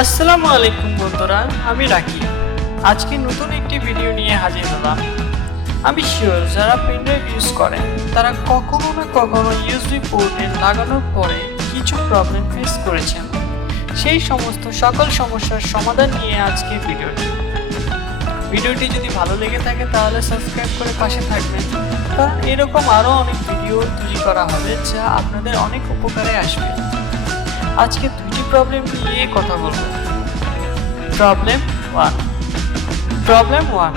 আসসালামু আলাইকুম বন্ধুরা, আমি রাকিব। আজকে নতুন একটি ভিডিও নিয়ে হাজির হলাম। আমি শিওর যারা পেনড্রাইভ ইউজ করেন তারা কখনো না কখনো ইউএসবি পোর্টে লাগানোর পরে কিছু প্রবলেম ফেস করেছেন। সেই সমস্ত সকল সমস্যার সমাধান নিয়ে আজকে ভিডিওটি যদি ভালো লেগে থাকে তাহলে সাবস্ক্রাইব করে পাশে থাকবেন, কারণ এরকম আরও অনেক ভিডিও তৈরি করা হবে যা আপনাদের অনেক উপকারে আসবে। আজকে দুইটি প্রবলেম নিয়ে কথা বলবো। প্রবলেম ওয়ান,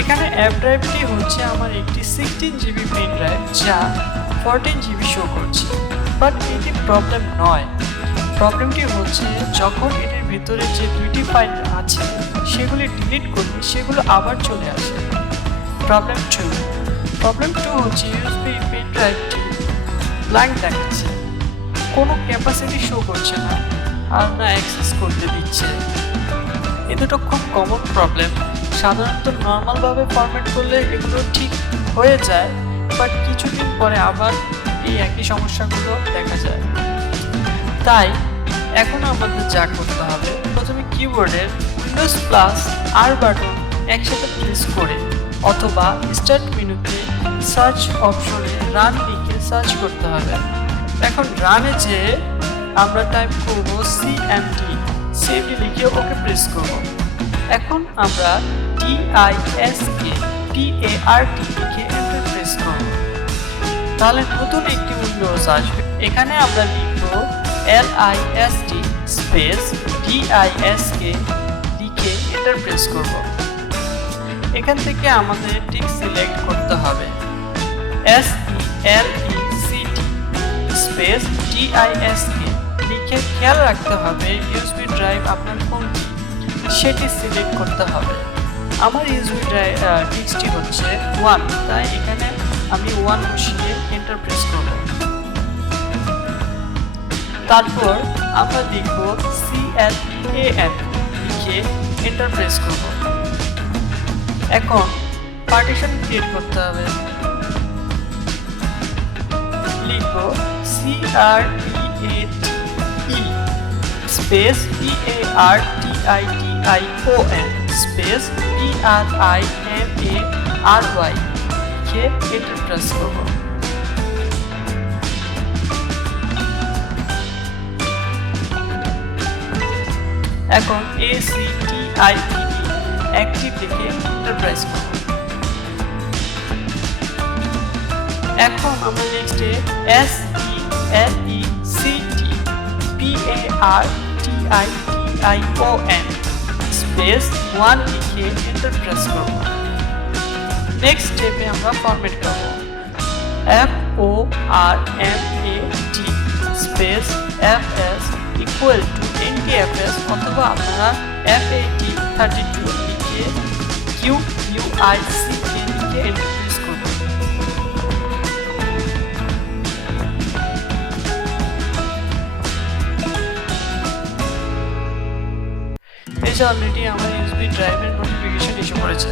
এখানে অ্যাপ ড্রাইভটি হচ্ছে আমার একটি 16 জিবি পেন ড্রাইভ যা 14 জিবি শো করছে, বাট এটি প্রবলেম নয়। প্রবলেমটি হচ্ছে যখন এটির ভিতরে যে দুইটি ফাইল আছে সেগুলি ডিলিট করলে সেগুলো আবার চলে আসে। প্রবলেম টু হচ্ছে ইউএসবি পেন ড্রাইভটি ব্ল্যাঙ্ক দেখাচ্ছে, কোনো ক্যাপাসিটি শো করছে না আর না অ্যাক্সেস করতে দিচ্ছে। এ দুটো খুব কমন প্রবলেম। সাধারণত নর্মালভাবে ফরম্যাট করলে এগুলো ঠিক হয়ে যায়, বাট কিছুদিন পরে আবার এই একই সমস্যাগুলো দেখা যায়। তাই এখন আমাদের যা করতে হবে, প্রথমে কিবোর্ডের উইন্ডোজ প্লাস আর বাটন একসাথে প্রেস করে অথবা স্টার্ট মেনুতে সার্চ অপশনে রান লিখে সার্চ করতে হবে। এখন রানে যে আমরা টাইপ করব সিএমডি, সেভটি লিখে ওকে প্রেস করব। এখন আমরা DISK লিখে এন্টার প্রেস করব। তাহলে নতুন একটি উইন্ডোজ আসবে। এখানে আমরা লিখব LIST স্পেস DISK লিখে এন্টার প্রেস করব। এখান থেকে আমাদের ঠিক সিলেক্ট করতে হবে SELECT স্পেস DISK লিখে খেয়াল রাখতে হবে ইউএসবি ড্রাইভ আপনার কোনটি সেটি সিলেক্ট করতে হবে। আমার ইউএসবি ড্রাইভ ডিস্কটি হচ্ছে 1, তাই এখানে আমি 1 বসিয়ে এন্টার প্রেস করব। তারপর আমরা লিখব CLAN লিখে এন্টার প্রেস করব। এখন পার্টিশন ক্রিয়েট করতে হবে। লিখব CREATE space PARTITION space PRIMARY লিখে এন্টার প্রেস করব। এখন ACTIVE অ্যাক্টিভ লিখে এন্টার প্রেস করব। এখন আমরা নেক্সটে SELECT স্পেস 1 লিখে এন্টার প্রেস করব। নেক্সট স্টেপে আমরা ফরম্যাট করব FORMAT space FS equal to NTFS অথবা আপনারা FAT32 লিখে QUICK লিখে এন্টার প্রেস করব। এই যে অলরেডি আমার ইউএসবি ড্রাইভের নোটিফিকেশন এসে পড়েছে।